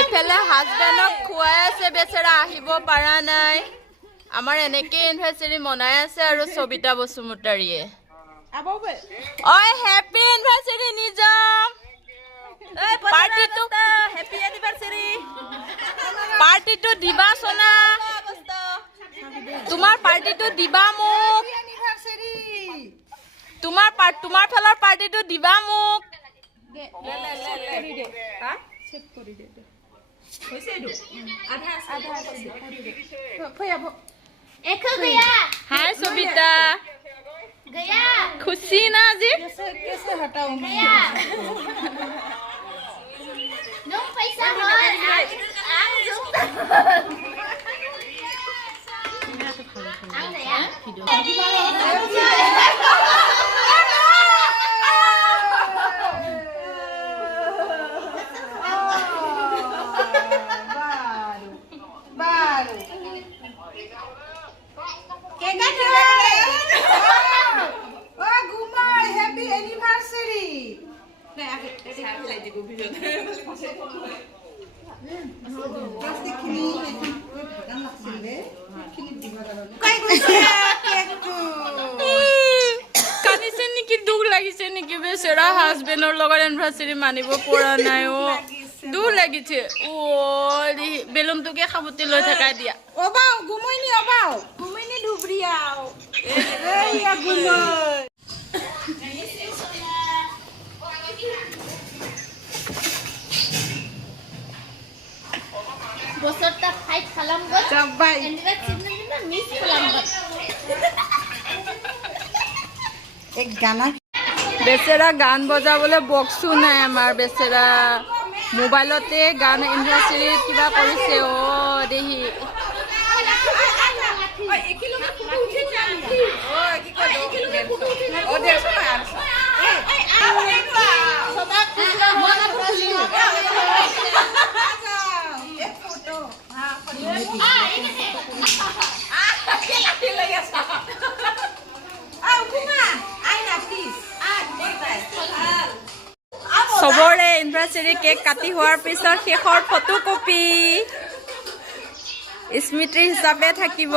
এফালে হাজবেণ্ডক খুৱাই আছে বেচেৰা আহিব পৰা নাই আমাৰ এনেকে এনিভাৰ্সাৰি মনাই আছে আৰু সবিতা বসুমতাৰীয়ে ঐ হ্যাপি এনিভাৰ্সাৰি নিজম পাৰ্টিটো দিবা সোনা তোমাৰ পাৰ্টিটো দিবা মোক তোমাৰ ফালৰ পাৰ্টিটো দিবা মোক हाय सबिता खुशी ना जी कैसे हटाऊं मैं नो पैसा हो কানিছে নেকি দুখ লাগিছে নেকি বেচেৰা হাজবেণ্ডৰ লগত এনিভাৰ্সাৰি মানিব পৰা নাই ও দুখ লাগিছে ও বেলুনটোকে খাবতে লৈ থাকাই দিয়া ওবাও গুমইনি ধুবৰিয়াও এইয়া গুমই বছৰটা ফাইট খালাম গো সবাই এনিভাৰ্সাৰি না মিস খালাম গো এক গানা বেচেৰা গান বজাবলৈ বক্সো নাই আমাৰ বেচেৰা মোবাইলতে গান এনিভাৰ্সাৰি কিবা কৰিছে ও দেহি সবৰে এনিভাৰ্সাৰি কেক কাটি হোৱাৰ পিছত শেষৰ ফটোকপি স্মৃতি হিচাপে থাকিব